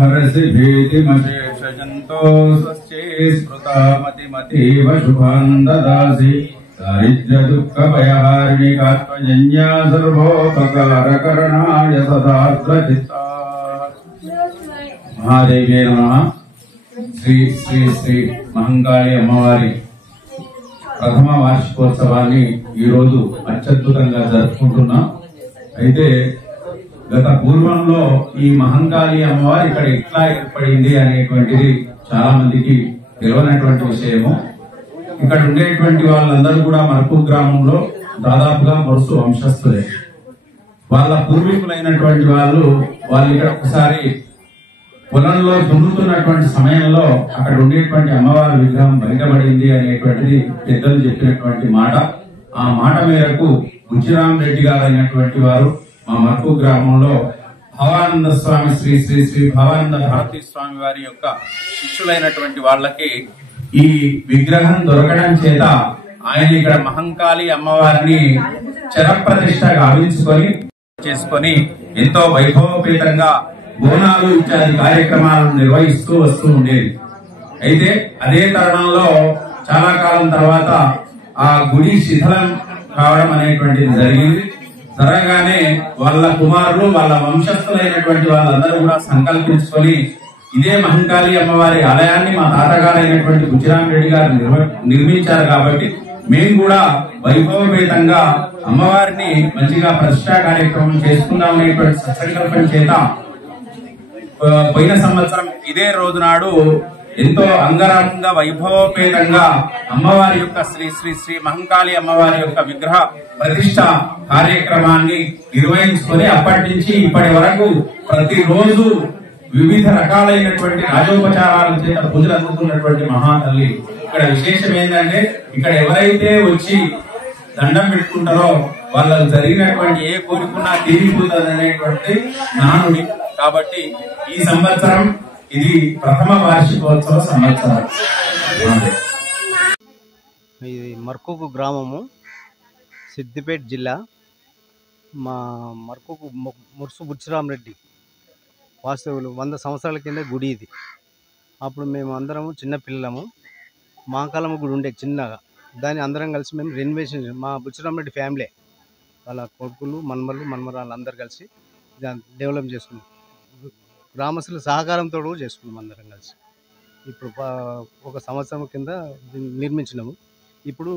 हरसि भीतिमशेषजन्तो स्वस्ये स्मृतामतिमतीव शुभान् ददासि दारिद्र्यदुःखभयहारिणिकात्मजन्या सर्वोपकारकरणाय सदार्द्रचित्ता। महादेव्ये नमः। శ్రీ శ్రీ శ్రీ మహంకాళి అమ్మవారి ప్రథమ వార్షికోత్సవాన్ని ఈరోజు అత్యద్భుతంగా జరుపుకుంటున్నాం. అయితే గత పూర్వంలో ఈ మహంకాళి అమ్మవారు ఇక్కడ ఎట్లా ఏర్పడింది అనేటువంటిది చాలా మందికి తెలియనటువంటి విషయము. ఇక్కడ ఉండేటువంటి వాళ్ళందరూ కూడా మర్కు గ్రామంలో దాదాపుగా మొరుసు వంశస్థులే. వాళ్ళ పూర్వీకులైనటువంటి వాళ్ళు ఇక్కడ ఒకసారి పొలంలో దున్నుతున్నటువంటి సమయంలో అక్కడ ఉండేటువంటి అమ్మవారి విగ్రహం బయటపడింది అనేటువంటిది పెద్దలు చెప్పినటువంటి మాట. ఆ మాట మేరకు బుచ్చిరామ్ రెడ్డి గారు అయినటువంటి వారు మా మర్కు గ్రామంలో భావానంద స్వామి శ్రీ శ్రీ శ్రీ భావానంద భారతీ స్వామి వారి యొక్క శిష్యులైనటువంటి వాళ్ళకి ఈ విగ్రహం దొరకడం చేత ఆయన ఇక్కడ మహంకాళి అమ్మవారిని చరప్రతిష్ఠ చేసుకొని ఎంతో వైభవపేతంగా బోనాలు ఇత్యాది కార్యక్రమాలను నిర్వహిస్తూ వస్తూ ఉండేది. అయితే అదే తరుణంలో చాలా కాలం తర్వాత ఆ గుడి శిథిలం కావడం అనేటువంటిది జరిగింది. జరగానే వాళ్ళ కుమారులు వాళ్ళ వంశస్థులైనటువంటి వాళ్ళందరూ కూడా సంకల్పించుకొని ఇదే మహంకాళి అమ్మవారి ఆలయాన్ని మా తాతగారైనటువంటి బుచ్చిరామ్ రెడ్డి గారు నిర్మించారు కాబట్టి మేము కూడా వైభవపేతంగా అమ్మవారిని మంచిగా ప్రతిష్టా కార్యక్రమం చేసుకుందాం అనేటువంటి సత్సంకల్పం చేత పోయిన సంవత్సరం ఇదే రోజు నాడు ఎంతో అంగరంగ వైభవపేతంగా అమ్మవారి యొక్క శ్రీ శ్రీ శ్రీ మహంకాళి అమ్మవారి యొక్క విగ్రహ ప్రతిష్ట కార్యక్రమాన్ని నిర్వహించుకొని అప్పటి నుంచి ఇప్పటి వరకు ప్రతిరోజు వివిధ రకాలైనటువంటి రాజోపచారాల చేత పూజలు అందుతున్నటువంటి మహాతల్లి. ఇక్కడ విశేషం ఏంటంటే ఇక్కడ ఎవరైతే వచ్చి దండం పెట్టుకుంటారో వాళ్ళకు జరిగినటువంటి ఏ కోరికున్నా తీరిపోతుంది అనేటువంటి నానుడి. కాబట్టి ఈ సంవత్సరం ఇది ప్రథమ వార్షికోత్సవ సంవత్సరం. ఇది మర్కుకు గ్రామము, సిద్దిపేట జిల్లా. మా మర్కుకు మురుసు బుచ్చిరామ్ రెడ్డి వాస్తవులు 100 సంవత్సరాల కింద గుడి ఇది. అప్పుడు మేము అందరము చిన్నపిల్లలము, మా కాలము గుడి ఉండే చిన్నగా, దాన్ని అందరం కలిసి మేము రెనోవేషన్, మా బుచ్చిరామ్ రెడ్డి ఫ్యామిలీ వాళ్ళ కొడుకులు మనమరాళ్ళు అందరు కలిసి దాన్ని డెవలప్ చేసుకున్నాం. గ్రామస్తుల సహకారంతో కూడా చేసుకున్నాం అందరం కలిసి. ఇప్పుడు 1 సంవత్సరం కింద నిర్మించినాము. ఇప్పుడు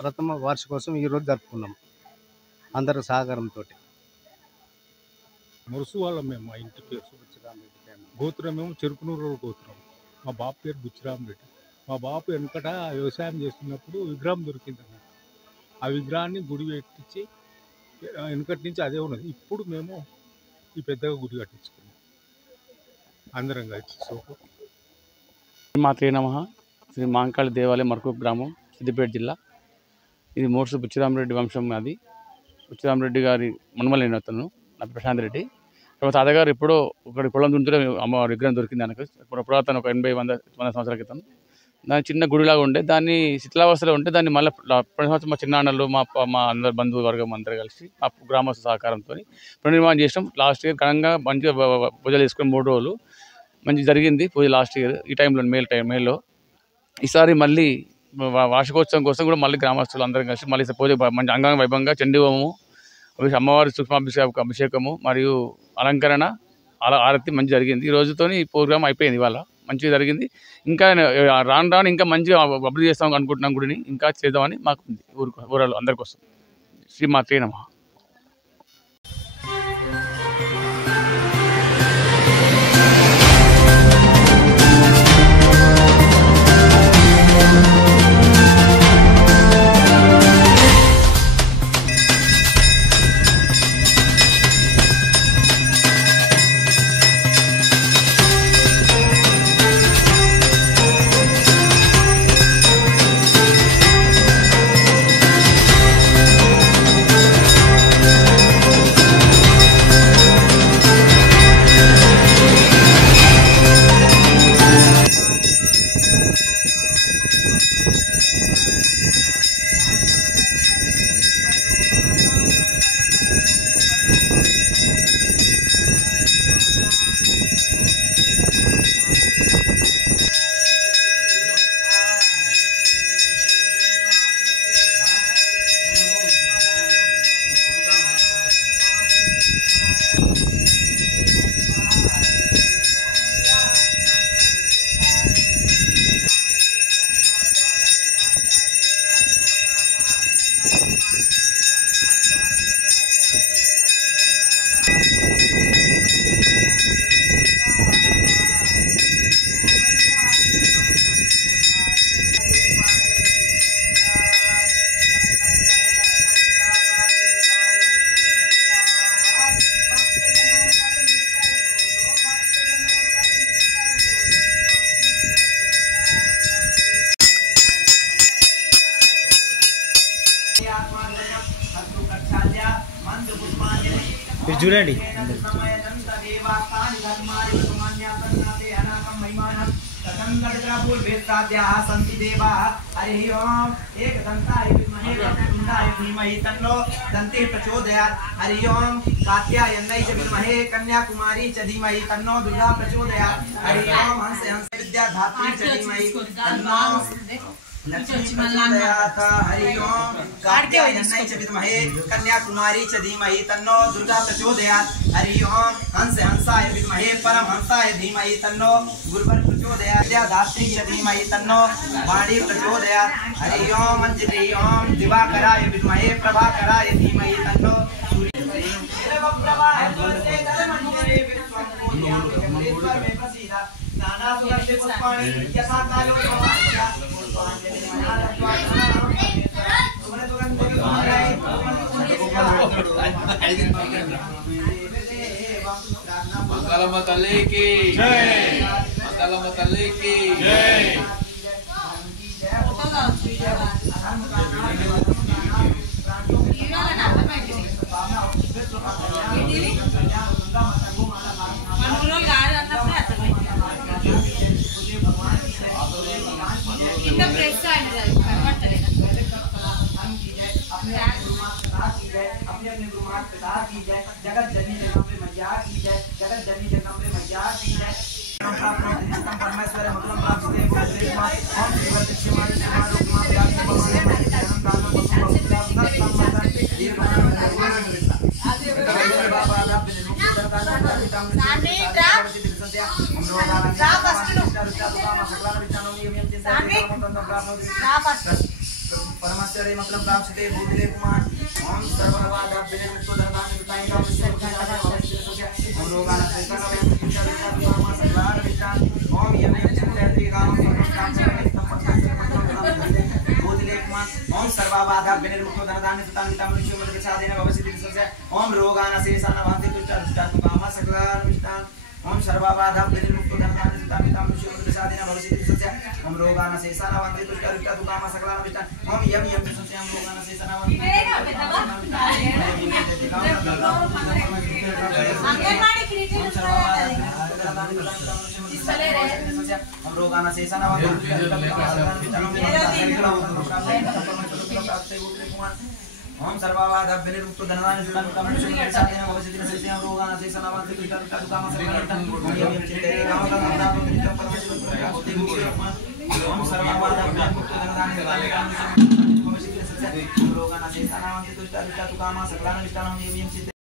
ప్రథమ వార్షికోత్సవం ఈరోజు జరుపుకున్నాము అందరి సహకారంతో. మురుసు వాళ్ళం మేము. మా ఇంటి పేరు బుచ్చిరామ్ రెడ్డి ఫ్యామిలీ. గోత్రం మేము చెరుకునూరు గోత్రం. మా బాపు పేరు బుచ్చిరామ్ రెడ్డి. మా బాపు వెనకట వ్యవసాయం చేస్తున్నప్పుడు విగ్రహం దొరికింది అన్నమాట. ఆ విగ్రహాన్ని గుడి పెట్టించి వెనకటి నుంచి అదే ఉన్నది. ఇప్పుడు మేము ఈ పెద్దగా గుడి కట్టించుకున్నాం అందరం కలిసి. శ్రీమాత్రే నమః. శ్రీ మహంకాళి దేవాలయం, మర్కు గ్రామం, సిద్దిపేట జిల్లా. ఇది మోర్సు బుచ్చిరామ్ రెడ్డి వంశం. అది బుచ్చిరామ్ రెడ్డి గారి మనమలైన అతను నా ప్రశాంత్ రెడ్డి. తర్వాత తాతగారు ఎప్పుడో ఒకటి పొలం దుంటే అమ్మవారి విగ్రహం దొరికింది ఆయనకు. పురాతన ఒక 80-100 సంవత్సరాల క్రితం. దాని చిన్న గుడిలాగా ఉండే, దాన్ని శిథిలావస్థలో ఉంటే దాన్ని మళ్ళీ ప్రతి సంవత్సరం మా చిన్నాన్నలు మా అందరు బంధువర్గం అందరూ కలిసి మా గ్రామస్తు సహకారంతో పునర్నిర్మాణం చేసినాం. లాస్ట్ ఇయర్ ఘనంగా మంచిగా పూజలు చేసుకుని 3 రోజులు మంచిగా జరిగింది పూజ లాస్ట్ ఇయర్ ఈ టైంలో మేలో. ఈసారి మళ్ళీ వార్షికోత్సవం కోసం కూడా మళ్ళీ గ్రామస్తులు అందరం కలిసి మళ్ళీ పూజ మంచి అంగంగ వైభవంగా చండీహోమము, అమ్మవారి అభిషేకము మరియు అలంకరణ ఆరతి మంచి జరిగింది. ఈ రోజుతో ఈ ప్రోగ్రామ్ అయిపోయింది. ఇవాళ మంచిగా జరిగింది. ఇంకా రాను ఇంకా మంచిగా అభివృద్ధి చేస్తాం అనుకుంటున్నాం. గుడిని ఇంకా చేద్దామని మాకు ఉంది ఊరలో అందరి కోసం. శ్రీమాత్రే నమః. మీరు చూడండి संति देवा हरि ओम एकदंताय विद्महे वक्रतुंडाय धीमहि तन्नो दन्ति प्रचोदयात् हरि ओम कात्यायनाय च विद्महे कन्याकुमारी च धीमहि तन्नो दुर्गा प्रचोदयात् हरि ओम हंस हंस विद्या धात्री च धीमहि तन्नो लक्ष्मी प्रचोदयात् हरि ओम कात्यायनाय च विद्महे कन्याकुमारी च धीमहि तन्नो दुर्गा प्रचोदयात् हरि ओम हंस हंसाय विद्महे परमहंसाय धीमहि तन्नो गुरुवर प्रचोदयात् विद्या धात्री च धीमहि तन्नो वाणी प्रचोदयात् हरि ओम अंजलि ओम दिवाकराय विद्महे प्रभाकराय धीमहि तन्नो మంగళమ్మ తల్లికి జై మంగళమ్మ తల్లికి జై जगत जननी जगदम्बे मैया की जय जगत जननी जगदम्बे मैया की जय परमेश्वर मंगलम प्राप्ते ओम श्रीवत्क्षमाय परमेश्वर मतलब प्राप्ते भूतले कुमार ओम सर्ववादा बिने मुक्त दरगाह विताई का ओम रोगान ओम यमे चिंतयति गाम भूतले कुमार ओम सर्ववादा बिने मुक्त दरगाह विताई का मनुष्य मन के साधन भवसिद्धि सस्य ओम रोगान शेषान भांति तुष्टा काम सकलान विष्टान ओम सर्वबाधा विमुक्त धनदान सितामिता मनुष्य मन के साधन भवसिद्धि सस्य ओम रोगान शेषान भांति तुष्टा काम सकलान विष्टान ओम यम यम सस्य ओम रोगान शेषान भांति ओम रोगान शेषान ओम सर्वबाधा विमुक्त धनदान सितामिता मनुष्य मन के साधन भवसिद्धि सस्य ओम रोगान शेषान भांति तुष्टा काम सकलान ओम यम यम चिंतये काम का परमेश्वर ओम सर्वबाधा विमुक्त धनदान सितामिता मनुष्य मन के साधन भवसिद्धि सस्य ओम रोगान शेषान भांति तुष्टा काम सकलान विष्टान ओम यम यम